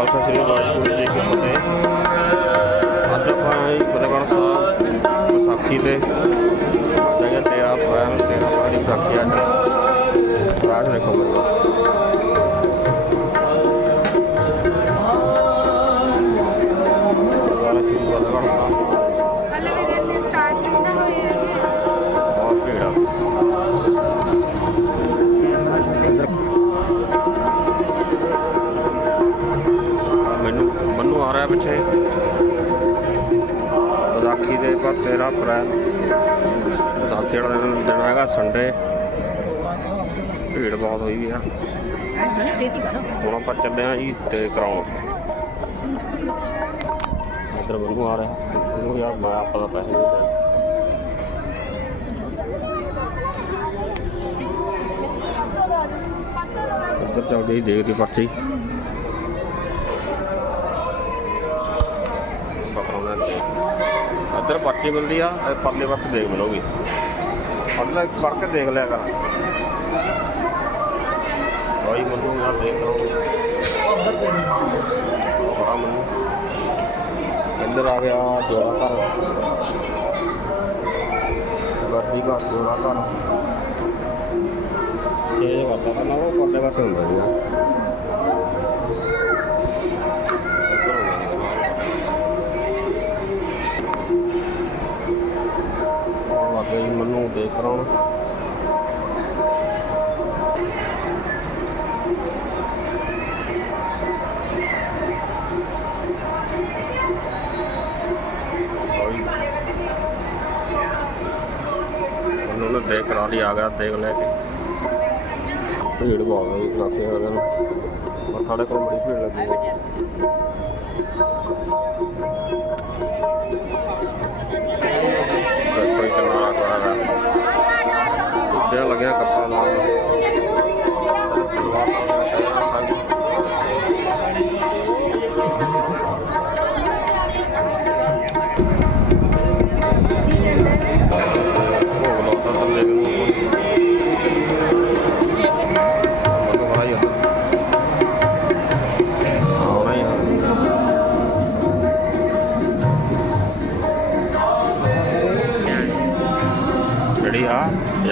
ਖਾਲਸਾ ਸ੍ਰੀ ਵਾਹਿਗੁਰੂ ਜੀ ਕੀ ਫਤਿਹ। ਅੱਜ ਆਪਾਂ ਆਏ ਫਤਿਹਗੜ੍ਹ ਸਾਹਿਬ ਵਿਸਾਖੀ ਤੇ ਜਗ੍ਹਾ 13 ਅਪ੍ਰੈਲ 13 ਵਾਲੀ ਵਿਸਾਖੀ ਅੱਜ। ਰਾਤ ਦੇਖੋ ਮੇਰੇ ਰਿਹਾ ਪਿੱਛੇ। ਵਿਸਾਖੀ ਦੇ ਪਰ 13 ਅਪ੍ਰੈਲ ਵਿਸਾਖੀ ਵਾਲਾ ਦਿਨ ਦਿਨ ਹੈਗਾ ਸੰਡੇ ਭੀੜ ਬਹੁਤ ਹੋਈ ਆ। ਜਣੇ ਛੇਤੀ ਕਰੋ ਹੁਣ ਆਪਾਂ ਚੱਲੇ ਆ ਜੀ ਤੇ ਕਰਾਉਣ। ਇੱਧਰ ਮੈਨੂੰ ਆ ਰਿਹਾ। ਇਹਨੂੰ ਯਾਰ, ਮੈਂ ਆਪਾਂ ਦਾ ਪੈਸੇ ਨਹੀਂ ਦੇ ਉੱਧਰ ਚੱਲਦੇ ਹੀ ਦੇਖਦੇ ਪਰਚੀ। ਇੱਧਰ ਪਰਚੀ ਮਿਲਦੀ ਆ, ਇਹ ਪਰਲੇ ਪਾਸੇ ਦੇਖ ਮਿਲੋਗੀ ਅਗਲਾ ਇੱਕ ਪੜ੍ਹ ਕੇ ਦੇਖ ਲਿਆ ਕਰ। ਭਾਈ ਮੈਨੂੰ ਯਾਰ ਦੇਖ ਲਓ। ਬੜਾ ਮੈਨੂੰ। ਇੱਧਰ ਆ ਗਿਆ ਜੋੜਾ ਘਰ। ਵਰਦੀ ਘਰ ਜੋੜਾ ਘਰ। ਇਹ ਕਰਦਾ ਤਾਂ ਨਾ, ਉਹ ਪਰਲੇ ਪਾਸੇ ਹੁੰਦਾ ਜੀ। ਉਹਨਾਂ ਨੇ ਦੇਖ ਕਰਾ ਲਈ ਆ ਗਿਆ, ਦੇਖ ਲੈ ਕੇ। ਭੀੜ ਬਹੁਤ ਹੈ ਕਲਾਸੇ ਵਾਲਿਆਂ ਨੂੰ। ਪਰ ਸਾਡੇ ਕੋਲ ਬੜੀ ਭੀੜ ਲੱਗੀ ਹੈ ਦੇਖੋ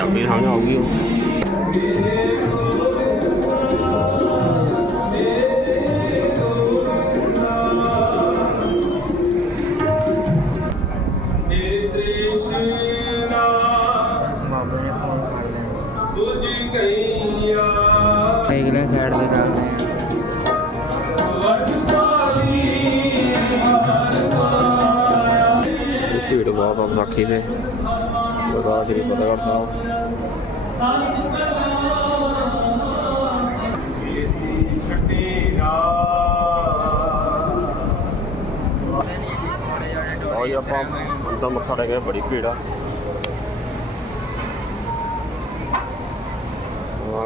ਪੰਜਾਬੀ ਸਮਝ ਆਊਗੀ ਉਹ ਦੇਖ ਲੈ ਸਾਈਡ ਤੇ ਚੱਲਦੇ ਭੀੜ ਬਹੁਤ ਆ ਵਿਸਾਖੀ ਤੇ ਗੁਰਦੁਆਰਾ ਸ੍ਰੀ ਫਤਿਹਗੜ੍ਹ ਸਾਹਿਬ ਆਓ ਜੀ, ਆਪਾਂ ਅੰਦਰ ਮੱਥਾ ਟੇਕਿਆ ਬੜੀ ਭੀੜ ਆ। ਆ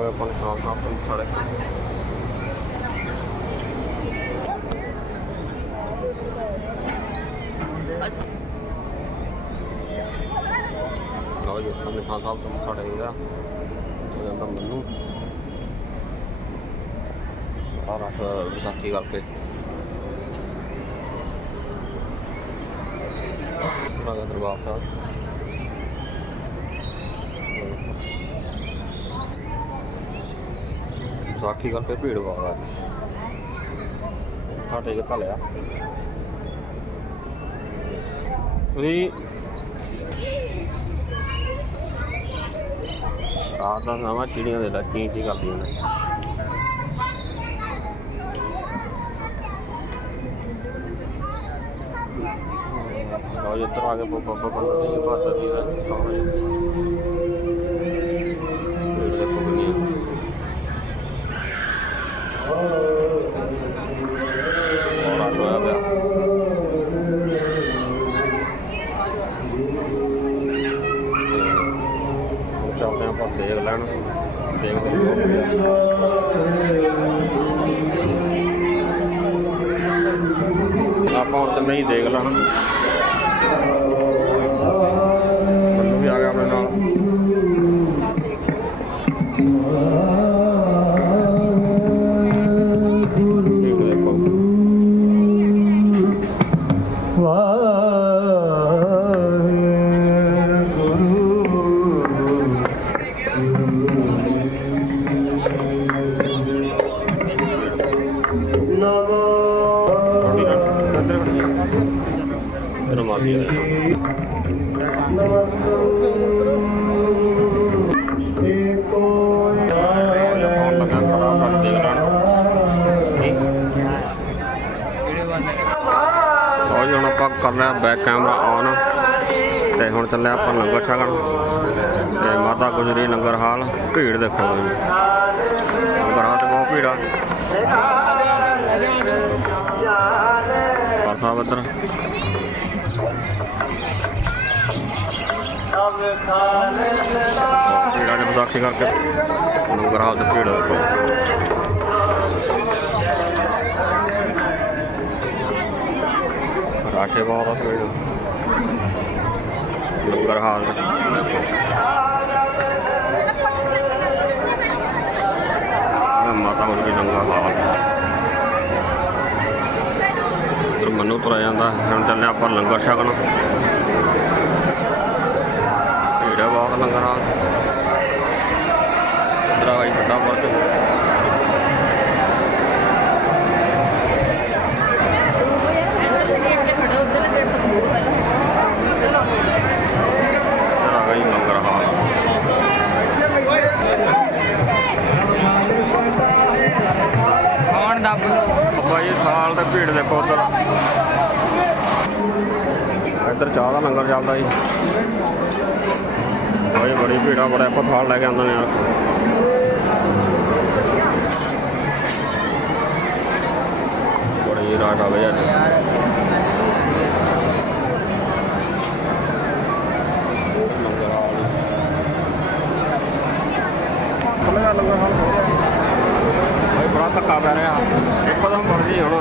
ਆਪਾਂ ਨਿਸ਼ਾਨ ਸਾਹਿਬ ਤੋਂ ਮੱਥਾ ਟੇਕਿਆ ਲਓ ਜੀ ਸਾਹਿਬ ਤੋਂ ਮੱਥਾ ਟੇਕਿਆ ਜਾਂਦਾ ਮੈਨੂੰ। ਆ ਵਿਸਾਖੀ ਕਰਕੇ। ਰਾਜਾ ਦਰਬਾਰ ਸਾਹਿਬ। ਵਿਸਾਖੀ ਕਰਕੇ ਭੀੜ ਬਹੁਤ ਆ। ਸਾਡੇ ਕੇ ਲਿਆ। ਤੁਸੀਂ ਆ ਤਾਂ ਨਵਾਂ ਚਿੜੀਆਂ ਦੇ ਲੱਚੀ ਚੀ ਕਰਦੀਆਂ। ਨੇ ਲਓ ਜੀ ਆ ਕੇ ਪੋਪਾ ਪੋਪਾ ਬੰਦਾ ਸਿੰਘ ਦੀ ਦਾ ਲੈਣ। ਦੇਖਦੇ ਆਪਾਂ ਹੁਣ ਤਾਂ ਨਹੀਂ ਦੇਖ ਲੈਣਾ। ਲਿਆ ਬੈਕ ਕੈਮਰਾ ਆਨ ਤੇ ਹੁਣ ਚੱਲਿਆ ਆਪਾਂ ਲੰਗਰ ਛਕਣ। ਤੇ ਮਾਤਾ ਗੁਜਰੀ ਲੰਗਰ ਹਾਲ, ਭੀੜ ਦੇਖੋ ਜੀ ਲੰਗਰ ਹਾਲ ਤੇ ਬਹੁਤ ਭੀੜ ਆ। ਪਰ ਸਾਹਿਬ ਇੱਧਰ। ਭੀੜਾਂ ਦੇ ਵਿਸਾਖੀ ਕਰਕੇ ਲੰਗਰ ਹਾਲ ਤੇ ਭੀੜ ਦੇਖੋ। ਰਾਸ਼ੇ ਬਹੁਤ ਆ ਭੀੜ। ਲੰਗਰ ਹਾਲ ਤੇ ਇਹ ਮਾਤਾ ਹੁਣ ਵੀ ਲੰਗਰ ਹਾਲ ਇੱਧਰ ਮੰਨੂ ਤੁਰਿਆ ਜਾਂਦਾ। ਹੁਣ ਚੱਲੇ ਆਪਾਂ ਲੰਗਰ ਛਕਣ। ਆ ਬਹੁਤ ਲੰਗਰ। ਇੱਧਰ ਆ ਛੱਡਾ ਇੱਧਰ ਆ ਗਈ ਲੰਗਰ ਹਾਲ। ਕੌਣ ਦੱਬ? ਬਾਈ ਸਾਲ ਤੇ ਭੀੜ ਦੇਖੋ ਉਧਰ। ਇੱਧਰ ਚਾਹ ਦਾ ਲੰਗਰ ਚੱਲਦਾ ਜੀ। ਬਾਈ ਬੜੀ ਭੀੜਾ ਬੜਾ ਇੱਕੋ ਥਾਲ ਲੈ ਕੇ ਆਉਂਦੇ ਨੇ ਯਾਰ। ਬੜੀ ਰਾਤ ਆ ਹਾਲ ਖੁੱਲ੍ਹਾ ਲੰਗਰ ਹਾਲ ਬੜਾ ਧੱਕਾ ਪੈ ਰਿਹਾ। ਇੱਕਦਮ ਵੜ ਜੀ ਹੁਣ।